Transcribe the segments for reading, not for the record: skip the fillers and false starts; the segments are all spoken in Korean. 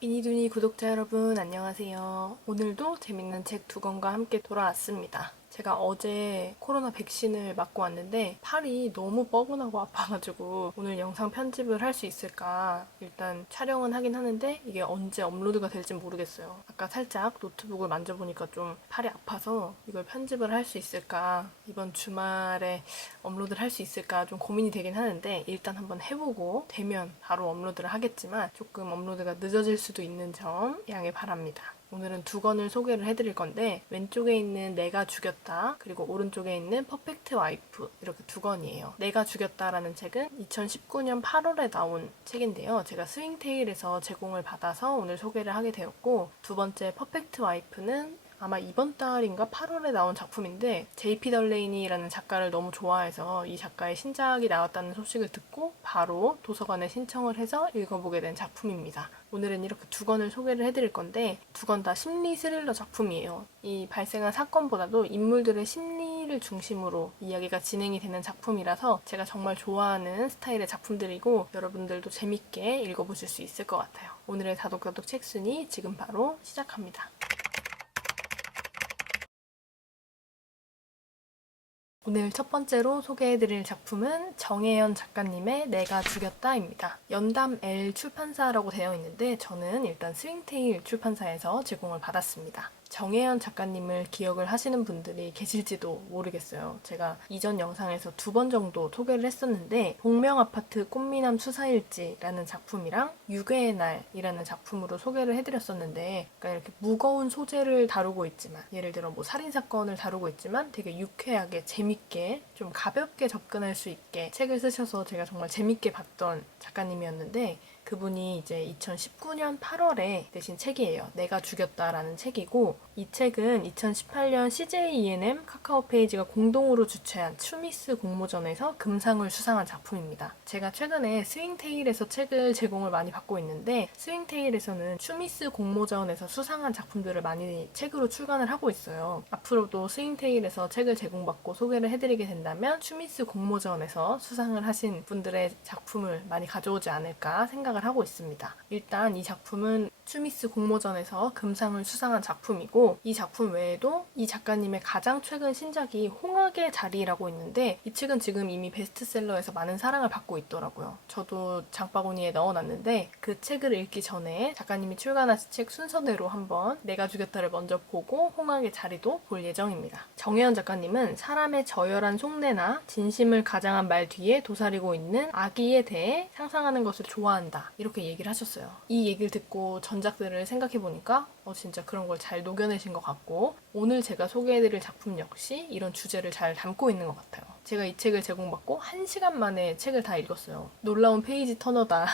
미니두니 구독자 여러분 안녕하세요. 오늘도 재밌는 책 두 권과 함께 돌아왔습니다. 제가 어제 코로나 백신을 맞고 왔는데 팔이 너무 뻐근하고 아파가지고 오늘 영상 편집을 할 수 있을까 일단 촬영은 하긴 하는데 이게 언제 업로드가 될지 모르겠어요. 아까 살짝 노트북을 만져보니까 좀 팔이 아파서 이걸 편집을 할 수 있을까 이번 주말에 업로드를 할 수 있을까 좀 고민이 되긴 하는데 일단 한번 해보고 되면 바로 업로드를 하겠지만 조금 업로드가 늦어질 수도 있는 점 양해 바랍니다. 오늘은 두 권을 소개를 해드릴 건데 왼쪽에 있는 내가 죽였다 그리고 오른쪽에 있는 퍼펙트 와이프 이렇게 두 권이에요. 내가 죽였다라는 책은 2019년 8월에 나온 책인데요. 제가 스윙테일에서 제공을 받아서 오늘 소개를 하게 되었고 두 번째 퍼펙트 와이프는 아마 이번 달인가 8월에 나온 작품인데 JP 덜레이니라는 작가를 너무 좋아해서 이 작가의 신작이 나왔다는 소식을 듣고 바로 도서관에 신청을 해서 읽어보게 된 작품입니다. 오늘은 이렇게 두 권을 소개를 해드릴 건데 두 권 다 심리 스릴러 작품이에요. 이 발생한 사건보다도 인물들의 심리를 중심으로 이야기가 진행이 되는 작품이라서 제가 정말 좋아하는 스타일의 작품들이고 여러분들도 재밌게 읽어보실 수 있을 것 같아요. 오늘의 다독다독 책순위 지금 바로 시작합니다. 오늘 첫 번째로 소개해드릴 작품은 정혜연 작가님의 내가 죽였다입니다. 연담 L 출판사라고 되어 있는데 저는 일단 스윙테일 출판사에서 제공을 받았습니다. 정혜연 작가님을 기억을 하시는 분들이 계실지도 모르겠어요. 제가 이전 영상에서 두 번 정도 소개를 했었는데 복명아파트 꽃미남 수사일지라는 작품이랑 유괴의 날이라는 작품으로 소개를 해드렸었는데 그러니까 이렇게 무거운 소재를 다루고 있지만 예를 들어 뭐 살인사건을 다루고 있지만 되게 유쾌하게 재밌게 좀 가볍게 접근할 수 있게 책을 쓰셔서 제가 정말 재밌게 봤던 작가님이었는데 그분이 이제 2019년 8월에 내신 책이에요. 내가 죽였다라는 책이고 이 책은 2018년 CJ ENM 카카오 페이지가 공동으로 주최한 추미스 공모전에서 금상을 수상한 작품입니다. 제가 최근에 스윙테일에서 책을 제공을 많이 받고 있는데 스윙테일에서는 추미스 공모전에서 수상한 작품들을 많이 책으로 출간을 하고 있어요. 앞으로도 스윙테일에서 책을 제공받고 소개를 해드리게 된다면 추미스 공모전에서 수상을 하신 분들의 작품을 많이 가져오지 않을까 생각을 하고 있습니다. 일단 이 작품은 추미스 공모전에서 금상을 수상한 작품이고 이 작품 외에도 이 작가님의 가장 최근 신작이 홍학의 자리라고 있는데 이 책은 지금 이미 베스트셀러에서 많은 사랑을 받고 있더라고요. 저도 장바구니에 넣어놨는데 그 책을 읽기 전에 작가님이 출간하신 책 순서대로 한번 내가 죽였다를 먼저 보고 홍학의 자리도 볼 예정입니다. 정혜연 작가님은 사람의 저열한 속내나 진심을 가장한 말 뒤에 도사리고 있는 악의에 대해 상상하는 것을 좋아한다 이렇게 얘기를 하셨어요. 이 얘기를 듣고 전작들을 생각해보니까 진짜 그런 걸 잘 녹여내신 것 같고 오늘 제가 소개해드릴 작품 역시 이런 주제를 잘 담고 있는 것 같아요. 제가 이 책을 제공받고 1시간 만에 책을 다 읽었어요. 놀라운 페이지 터너다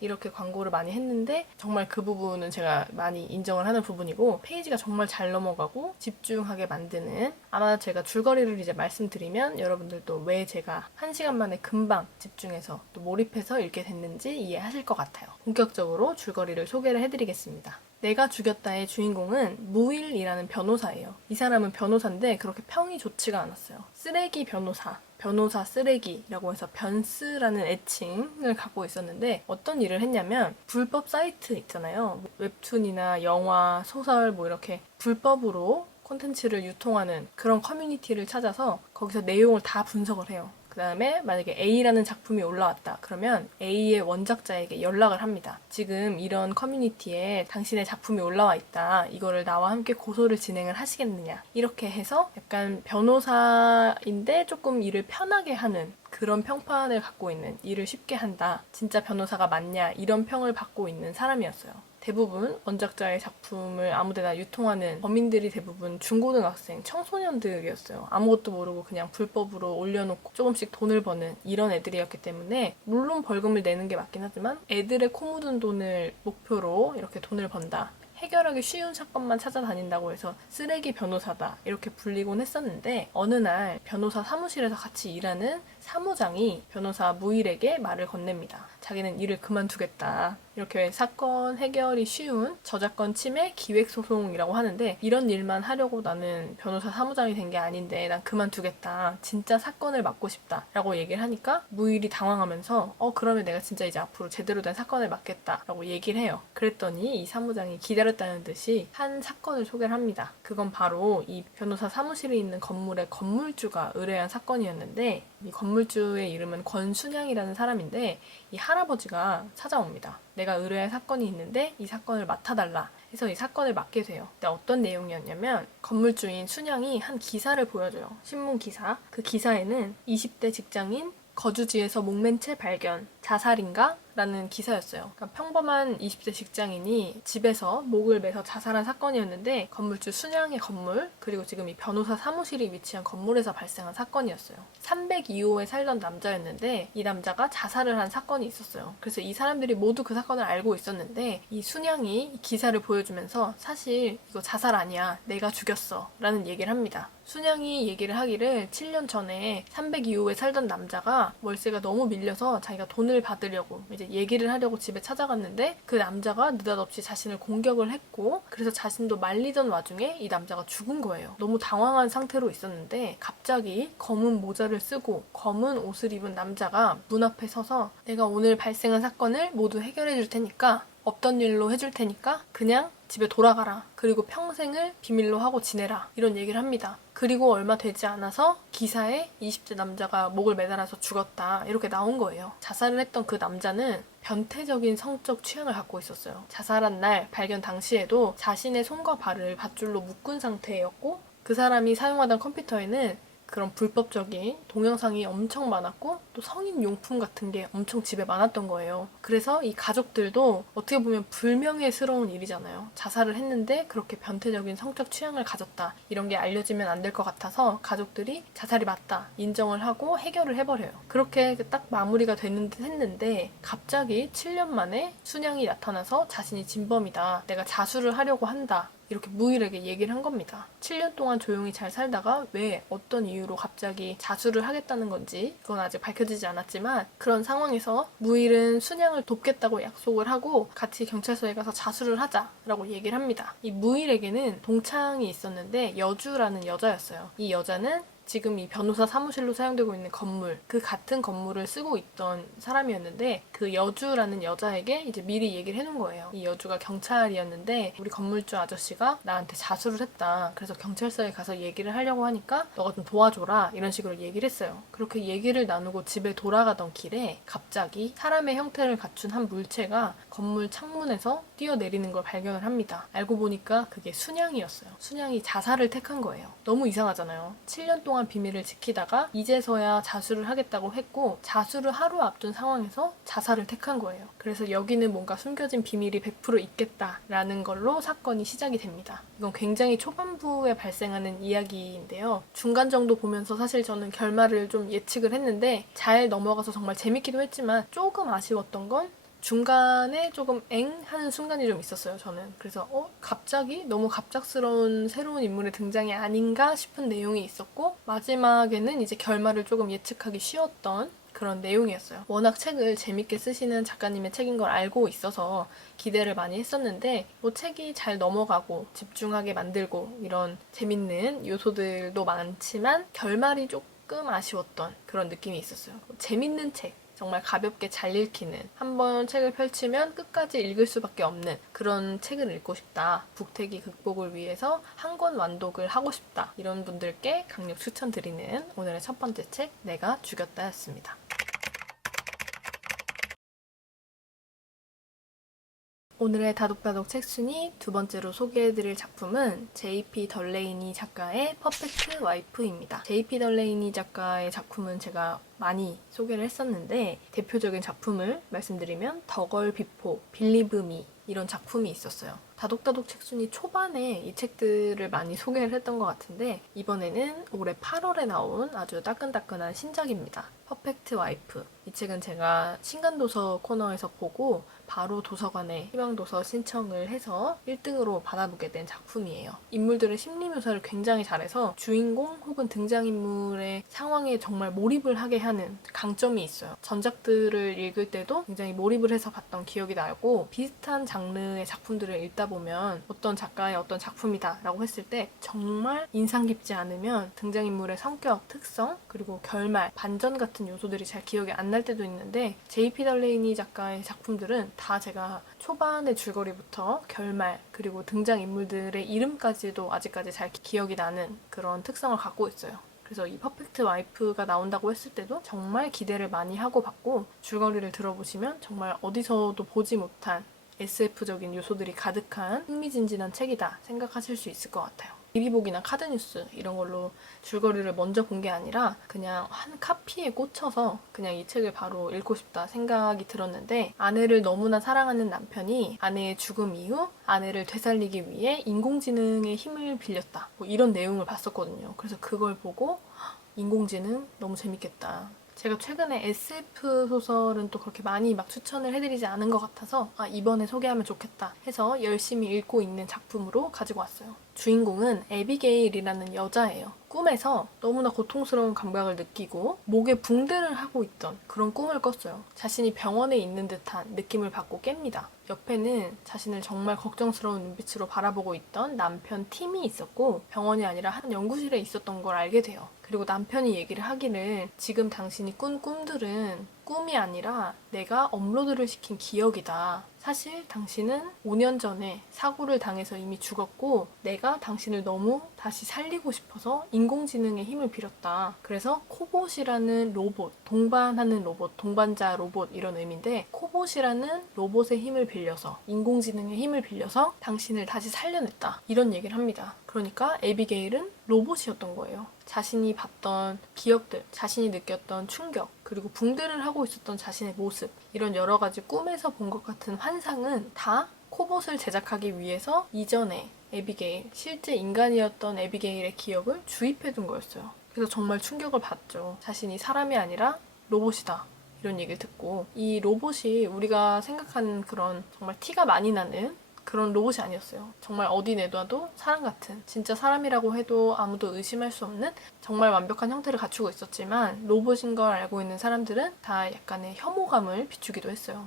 이렇게 광고를 많이 했는데 정말 그 부분은 제가 많이 인정을 하는 부분이고 페이지가 정말 잘 넘어가고 집중하게 만드는 아마 제가 줄거리를 이제 말씀드리면 여러분들도 왜 제가 1시간 만에 금방 집중해서 또 몰입해서 읽게 됐는지 이해하실 것 같아요. 본격적으로 줄거리를 소개를 해드리겠습니다. 내가 죽였다의 주인공은 무일이라는 변호사예요. 이 사람은 변호사인데 그렇게 평이 좋지가 않았어요. 쓰레기 변호사 쓰레기라고 해서 변스라는 애칭을 갖고 있었는데 어떤 일을 했냐면 불법 사이트 있잖아요. 웹툰이나 영화, 소설 뭐 이렇게 불법으로 콘텐츠를 유통하는 그런 커뮤니티를 찾아서 거기서 내용을 다 분석을 해요. 그 다음에 만약에 A라는 작품이 올라왔다. 그러면 A의 원작자에게 연락을 합니다. 지금 이런 커뮤니티에 당신의 작품이 올라와 있다. 이거를 나와 함께 고소를 진행을 하시겠느냐. 이렇게 해서 약간 변호사인데 조금 일을 편하게 하는 그런 평판을 갖고 있는 일을 쉽게 한다. 진짜 변호사가 맞냐. 이런 평을 받고 있는 사람이었어요. 대부분 원작자의 작품을 아무데나 유통하는 범인들이 대부분 중고등학생, 청소년들이었어요. 아무것도 모르고 그냥 불법으로 올려놓고 조금씩 돈을 버는 이런 애들이었기 때문에 물론 벌금을 내는 게 맞긴 하지만 애들의 코 묻은 돈을 목표로 이렇게 돈을 번다. 해결하기 쉬운 사건만 찾아다닌다고 해서 쓰레기 변호사다 이렇게 불리곤 했었는데 어느 날 변호사 사무실에서 같이 일하는 사무장이 변호사 무일에게 말을 건넵니다. 자기는 일을 그만두겠다. 이렇게 사건 해결이 쉬운 저작권 침해 기획소송이라고 하는데, 이런 일만 하려고 나는 변호사 사무장이 된 게 아닌데 난 그만두겠다. 진짜 사건을 맡고 싶다. 라고 얘기를 하니까 무일이 당황하면서 그러면 내가 진짜 이제 앞으로 제대로 된 사건을 맡겠다. 라고 얘기를 해요. 그랬더니 이 사무장이 기다렸다는 듯이 한 사건을 소개를 합니다. 그건 바로 이 변호사 사무실에 있는 건물의 건물주가 의뢰한 사건이었는데, 이 건물주의 이름은 권순양이라는 사람인데, 이 할아버지가 찾아옵니다. 내가 의뢰할 사건이 있는데 이 사건을 맡아달라 해서 이 사건을 맡게 돼요. 근데 어떤 내용이었냐면, 건물주인 순양이 한 기사를 보여줘요. 신문 기사. 그 기사에는 20대 직장인 거주지에서 목맨 채 발견, 자살인가? 라는 기사였어요. 그러니까 평범한 20대 직장인이 집에서 목을 매서 자살한 사건이었는데, 건물주 순양의 건물, 그리고 지금 이 변호사 사무실이 위치한 건물에서 발생한 사건이었어요. 302호에 살던 남자였는데 이 남자가 자살을 한 사건이 있었어요. 그래서 이 사람들이 모두 그 사건을 알고 있었는데, 이 순양이 이 기사를 보여주면서 사실 이거 자살 아니야, 내가 죽였어 라는 얘기를 합니다. 순양이 얘기를 하기를 7년 전에 302호에 살던 남자가 월세가 너무 밀려서 자기가 돈을 받으려고 이제 얘기를 하려고 집에 찾아갔는데, 그 남자가 느닷없이 자신을 공격을 했고, 그래서 자신도 말리던 와중에 이 남자가 죽은 거예요. 너무 당황한 상태로 있었는데 갑자기 검은 모자를 쓰고 검은 옷을 입은 남자가 문 앞에 서서 내가 오늘 발생한 사건을 모두 해결해 줄 테니까, 없던 일로 해줄 테니까 그냥 집에 돌아가라. 그리고 평생을 비밀로 하고 지내라. 이런 얘기를 합니다. 그리고 얼마 되지 않아서 기사에 20대 남자가 목을 매달아서 죽었다. 이렇게 나온 거예요. 자살을 했던 그 남자는 변태적인 성적 취향을 갖고 있었어요. 자살한 날 발견 당시에도 자신의 손과 발을 밧줄로 묶은 상태였고, 그 사람이 사용하던 컴퓨터에는 그런 불법적인 동영상이 엄청 많았고, 또 성인 용품 같은 게 엄청 집에 많았던 거예요. 그래서 이 가족들도 어떻게 보면 불명예스러운 일이잖아요. 자살을 했는데 그렇게 변태적인 성적 취향을 가졌다, 이런 게 알려지면 안 될 것 같아서 가족들이 자살이 맞다 인정을 하고 해결을 해버려요. 그렇게 딱 마무리가 되는 듯 했는데, 갑자기 7년 만에 순양이 나타나서 자신이 진범이다, 내가 자수를 하려고 한다, 이렇게 무일에게 얘기를 한 겁니다. 7년 동안 조용히 잘 살다가 왜 어떤 이유로 갑자기 자수를 하겠다는 건지 그건 아직 밝혀지지 않았지만, 그런 상황에서 무일은 순양을 돕겠다고 약속을 하고 같이 경찰서에 가서 자수를 하자라고 얘기를 합니다. 이 무일에게는 동창이 있었는데 여주라는 여자였어요. 이 여자는 지금 이 변호사 사무실로 사용되고 있는 건물, 그 같은 건물을 쓰고 있던 사람이었는데, 그 여주라는 여자에게 이제 미리 얘기를 해놓은 거예요. 이 여주가 경찰이었는데 우리 건물주 아저씨가 나한테 자수를 했다. 그래서 경찰서에 가서 얘기를 하려고 하니까 너가 좀 도와줘라, 이런 식으로 얘기를 했어요. 그렇게 얘기를 나누고 집에 돌아가던 길에 갑자기 사람의 형태를 갖춘 한 물체가 건물 창문에서 뛰어내리는 걸 발견을 합니다. 알고 보니까 그게 순양이었어요. 순양이 자살을 택한 거예요. 너무 이상하잖아요. 7년 동안 비밀을 지키다가 이제서야 자수를 하겠다고 했고, 자수를 하루 앞둔 상황에서 자살을 택한 거예요. 그래서 여기는 뭔가 숨겨진 비밀이 100% 있겠다라는 걸로 사건이 시작이 됩니다. 이건 굉장히 초반부에 발생하는 이야기인데요. 중간 정도 보면서 사실 저는 결말을 좀 예측을 했는데 잘 넘어가서 정말 재밌기도 했지만, 조금 아쉬웠던 건 중간에 조금 엥? 하는 순간이 좀 있었어요, 저는. 그래서 갑자기 너무 갑작스러운 새로운 인물의 등장이 아닌가 싶은 내용이 있었고, 마지막에는 이제 결말을 조금 예측하기 쉬웠던 그런 내용이었어요. 워낙 책을 재밌게 쓰시는 작가님의 책인 걸 알고 있어서 기대를 많이 했었는데, 뭐 책이 잘 넘어가고 집중하게 만들고 이런 재밌는 요소들도 많지만 결말이 조금 아쉬웠던 그런 느낌이 있었어요. 재밌는 책, 정말 가볍게 잘 읽히는, 한번 책을 펼치면 끝까지 읽을 수밖에 없는 그런 책을 읽고 싶다, 북태기 극복을 위해서 한 권 완독을 하고 싶다, 이런 분들께 강력 추천드리는 오늘의 첫 번째 책, 내가 죽였다였습니다. 오늘의 다독다독 책순위 두 번째로 소개해드릴 작품은 J.P. 덜레이니 작가의 퍼펙트 와이프입니다. J.P. 덜레이니 작가의 작품은 제가 많이 소개를 했었는데, 대표적인 작품을 말씀드리면 더걸 비포, 빌리브 미, 이런 작품이 있었어요. 다독다독 책순이 초반에 이 책들을 많이 소개를 했던 것 같은데 이번에는 올해 8월에 나온 아주 따끈따끈한 신작입니다. 퍼펙트 와이프. 이 책은 제가 신간도서 코너에서 보고 바로 도서관에 희망도서 신청을 해서 1등으로 받아보게 된 작품이에요. 인물들의 심리 묘사를 굉장히 잘해서 주인공 혹은 등장인물의 상황에 정말 몰입을 하게 하는 강점이 있어요. 전작들을 읽을 때도 굉장히 몰입을 해서 봤던 기억이 나고 비슷한 장르의 작품들을 읽다 보면 어떤 작가의 어떤 작품이다 라고 했을 때 정말 인상 깊지 않으면 등장인물의 성격, 특성, 그리고 결말, 반전 같은 요소들이 잘 기억이 안 날 때도 있는데 J.P. 달레이니 작가의 작품들은 다 제가 초반의 줄거리부터 결말 그리고 등장인물들의 이름까지도 아직까지 잘 기억이 나는 그런 특성을 갖고 있어요. 그래서 이 퍼펙트 와이프가 나온다고 했을 때도 정말 기대를 많이 하고 봤고 줄거리를 들어보시면 정말 어디서도 보지 못한 SF적인 요소들이 가득한 흥미진진한 책이다 생각하실 수 있을 것 같아요. 리비복이나 카드뉴스 이런 걸로 줄거리를 먼저 본 게 아니라 그냥 한 카피에 꽂혀서 그냥 이 책을 바로 읽고 싶다 생각이 들었는데 아내를 너무나 사랑하는 남편이 아내의 죽음 이후 아내를 되살리기 위해 인공지능의 힘을 빌렸다. 뭐 이런 내용을 봤었거든요. 그래서 그걸 보고 인공지능 너무 재밌겠다. 제가 최근에 SF 소설은 또 그렇게 많이 막 추천을 해드리지 않은 것 같아서 이번에 소개하면 좋겠다 해서 열심히 읽고 있는 작품으로 가지고 왔어요. 주인공은 에비게일이라는 여자예요. 꿈에서 너무나 고통스러운 감각을 느끼고 목에 붕대를 하고 있던 그런 꿈을 꿨어요. 자신이 병원에 있는 듯한 느낌을 받고 깹니다. 옆에는 자신을 정말 걱정스러운 눈빛으로 바라보고 있던 남편 팀이 있었고 병원이 아니라 한 연구실에 있었던 걸 알게 돼요. 그리고 남편이 얘기를 하기를 지금 당신이 꾼 꿈들은 꿈이 아니라 내가 업로드를 시킨 기억이다. 사실 당신은 5년 전에 사고를 당해서 이미 죽었고 내가 당신을 너무 다시 살리고 싶어서 인공지능의 힘을 빌렸다. 그래서 코봇이라는 로봇, 동반하는 로봇, 동반자 로봇 이런 의미인데 코봇이라는 로봇의 힘을 빌려서 인공지능의 힘을 빌려서 당신을 다시 살려냈다. 이런 얘기를 합니다. 그러니까 에비게일은 로봇이었던 거예요. 자신이 봤던 기억들, 자신이 느꼈던 충격, 그리고 붕대를 하고 있었던 자신의 모습 이런 여러 가지 꿈에서 본 것 같은 환상은 다 코봇을 제작하기 위해서 이전에 에비게일, 실제 인간이었던 에비게일의 기억을 주입해둔 거였어요. 그래서 정말 충격을 받죠. 자신이 사람이 아니라 로봇이다. 이런 얘기를 듣고 이 로봇이 우리가 생각하는 그런 정말 티가 많이 나는 그런 로봇이 아니었어요. 정말 어디 내놔도 사람 같은 진짜 사람이라고 해도 아무도 의심할 수 없는 정말 완벽한 형태를 갖추고 있었지만 로봇인 걸 알고 있는 사람들은 다 약간의 혐오감을 비추기도 했어요.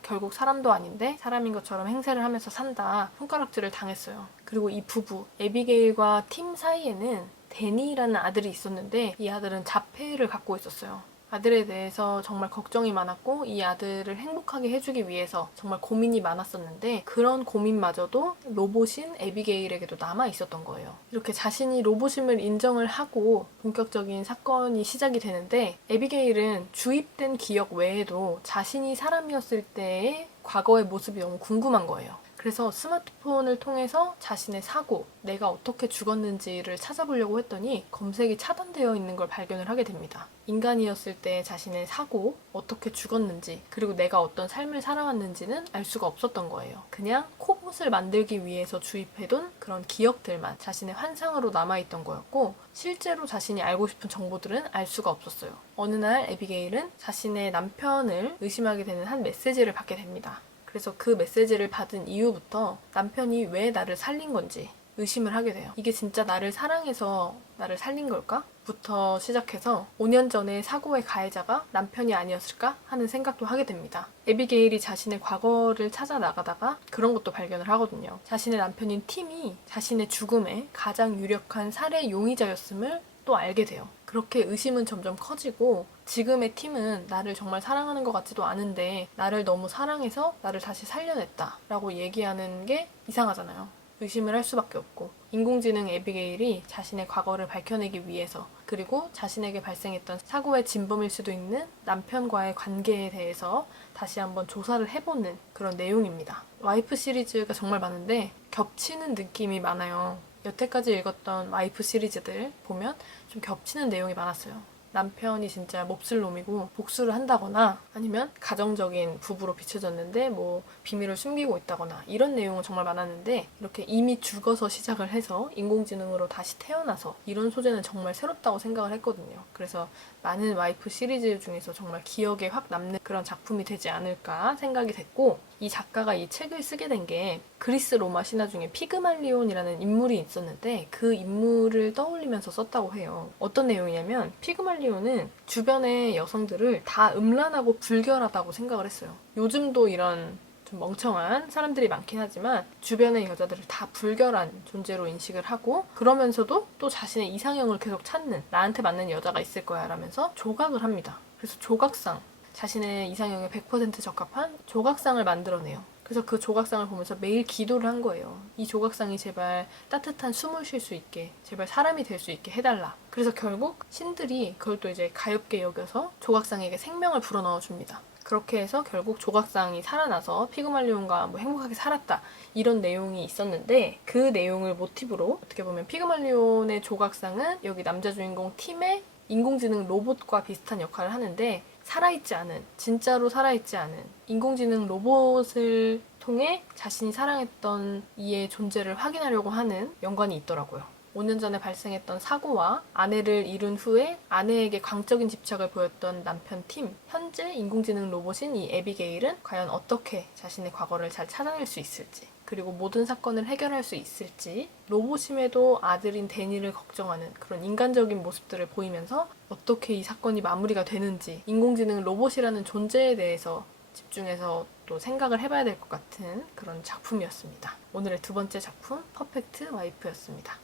결국 사람도 아닌데 사람인 것처럼 행세를 하면서 산다. 손가락질을 당했어요. 그리고 이 부부 에비게일과 팀 사이에는 데니라는 아들이 있었는데 이 아들은 자폐를 갖고 있었어요. 아들에 대해서 정말 걱정이 많았고 이 아들을 행복하게 해주기 위해서 정말 고민이 많았었는데 그런 고민마저도 로봇인 에비게일에게도 남아 있었던 거예요. 이렇게 자신이 로봇임을 인정을 하고 본격적인 사건이 시작이 되는데 에비게일은 주입된 기억 외에도 자신이 사람이었을 때의 과거의 모습이 너무 궁금한 거예요. 그래서 스마트폰을 통해서 자신의 사고, 내가 어떻게 죽었는지를 찾아보려고 했더니 검색이 차단되어 있는 걸 발견을 하게 됩니다. 인간이었을 때 자신의 사고, 어떻게 죽었는지, 그리고 내가 어떤 삶을 살아왔는지는 알 수가 없었던 거예요. 그냥 코봇을 만들기 위해서 주입해둔 그런 기억들만 자신의 환상으로 남아있던 거였고 실제로 자신이 알고 싶은 정보들은 알 수가 없었어요. 어느 날 에비게일은 자신의 남편을 의심하게 되는 한 메시지를 받게 됩니다. 그래서 그 메시지를 받은 이후부터 남편이 왜 나를 살린 건지 의심을 하게 돼요. 이게 진짜 나를 사랑해서 나를 살린 걸까? 부터 시작해서 5년 전에 사고의 가해자가 남편이 아니었을까? 하는 생각도 하게 됩니다. 에비게일이 자신의 과거를 찾아 나가다가 그런 것도 발견을 하거든요. 자신의 남편인 팀이 자신의 죽음에 가장 유력한 살해 용의자였음을 또 알게 돼요. 그렇게 의심은 점점 커지고 지금의 팀은 나를 정말 사랑하는 것 같지도 않은데 나를 너무 사랑해서 나를 다시 살려냈다 라고 얘기하는 게 이상하잖아요. 의심을 할 수밖에 없고 인공지능 에비게일이 자신의 과거를 밝혀내기 위해서 그리고 자신에게 발생했던 사고의 진범일 수도 있는 남편과의 관계에 대해서 다시 한번 조사를 해보는 그런 내용입니다. 와이프 시리즈가 정말 많은데 겹치는 느낌이 많아요. 여태까지 읽었던 와이프 시리즈들 보면 좀 겹치는 내용이 많았어요. 남편이 진짜 몹쓸 놈이고 복수를 한다거나 아니면 가정적인 부부로 비춰졌는데 뭐 비밀을 숨기고 있다거나 이런 내용은 정말 많았는데 이렇게 이미 죽어서 시작을 해서 인공지능으로 다시 태어나서 이런 소재는 정말 새롭다고 생각을 했거든요. 그래서 많은 와이프 시리즈 중에서 정말 기억에 확 남는 그런 작품이 되지 않을까 생각이 됐고 이 작가가 이 책을 쓰게 된 게 그리스 로마 신화 중에 피그말리온이라는 인물이 있었는데 그 인물을 떠올리면서 썼다고 해요. 어떤 내용이냐면 피그말리온은 주변의 여성들을 다 음란하고 불결하다고 생각을 했어요. 요즘도 이런 좀 멍청한 사람들이 많긴 하지만 주변의 여자들을 다 불결한 존재로 인식을 하고 그러면서도 또 자신의 이상형을 계속 찾는 나한테 맞는 여자가 있을 거야 라면서 조각을 합니다. 그래서 조각상 자신의 이상형에 100% 적합한 조각상을 만들어내요. 그래서 그 조각상을 보면서 매일 기도를 한 거예요. 이 조각상이 제발 따뜻한 숨을 쉴 수 있게, 제발 사람이 될 수 있게 해달라. 그래서 결국 신들이 그걸 또 이제 가엾게 여겨서 조각상에게 생명을 불어넣어 줍니다. 그렇게 해서 결국 조각상이 살아나서 피그말리온과 뭐 행복하게 살았다. 이런 내용이 있었는데 그 내용을 모티브로 어떻게 보면 피그말리온의 조각상은 여기 남자 주인공 팀의 인공지능 로봇과 비슷한 역할을 하는데 살아있지 않은, 진짜로 살아있지 않은 인공지능 로봇을 통해 자신이 사랑했던 이의 존재를 확인하려고 하는 연관이 있더라고요. 5년 전에 발생했던 사고와 아내를 잃은 후에 아내에게 광적인 집착을 보였던 남편 팀, 현재 인공지능 로봇인 이 에비게일은 과연 어떻게 자신의 과거를 잘 찾아낼 수 있을지, 그리고 모든 사건을 해결할 수 있을지, 로봇임에도 아들인 데니를 걱정하는 그런 인간적인 모습들을 보이면서 어떻게 이 사건이 마무리가 되는지, 인공지능 로봇이라는 존재에 대해서 집중해서 또 생각을 해봐야 될 것 같은 그런 작품이었습니다. 오늘의 두 번째 작품, 퍼펙트 와이프였습니다.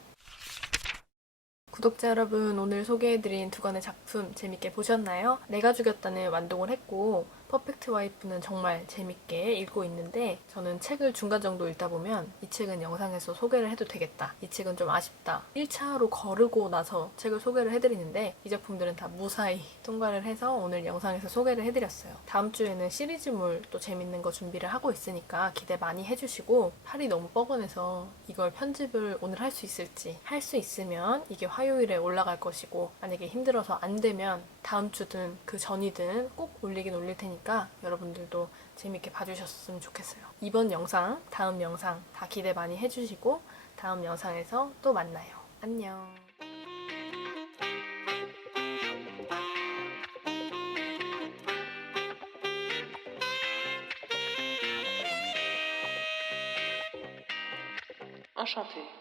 구독자 여러분, 오늘 소개해드린 두 권의 작품 재밌게 보셨나요? 내가 죽였다는 완독을 했고 퍼펙트 와이프는 정말 재밌게 읽고 있는데 저는 책을 중간 정도 읽다 보면 이 책은 영상에서 소개를 해도 되겠다. 이 책은 좀 아쉽다. 1차로 거르고 나서 책을 소개를 해드리는데 이 작품들은 다 무사히 통과를 해서 오늘 영상에서 소개를 해드렸어요. 다음 주에는 시리즈물 또 재밌는 거 준비를 하고 있으니까 기대 많이 해주시고 팔이 너무 뻐근해서 이걸 편집을 오늘 할 수 있을지 할 수 있으면 이게 화요일에 올라갈 것이고 만약에 힘들어서 안 되면 다음 주든 그 전이든 꼭 올리긴 올릴 테니까 여러분들도 재밌게 봐주셨으면 좋겠어요. 이번 영상, 다음 영상 다 기대 많이 해주시고 다음 영상에서 또 만나요. 안녕. Enchanté.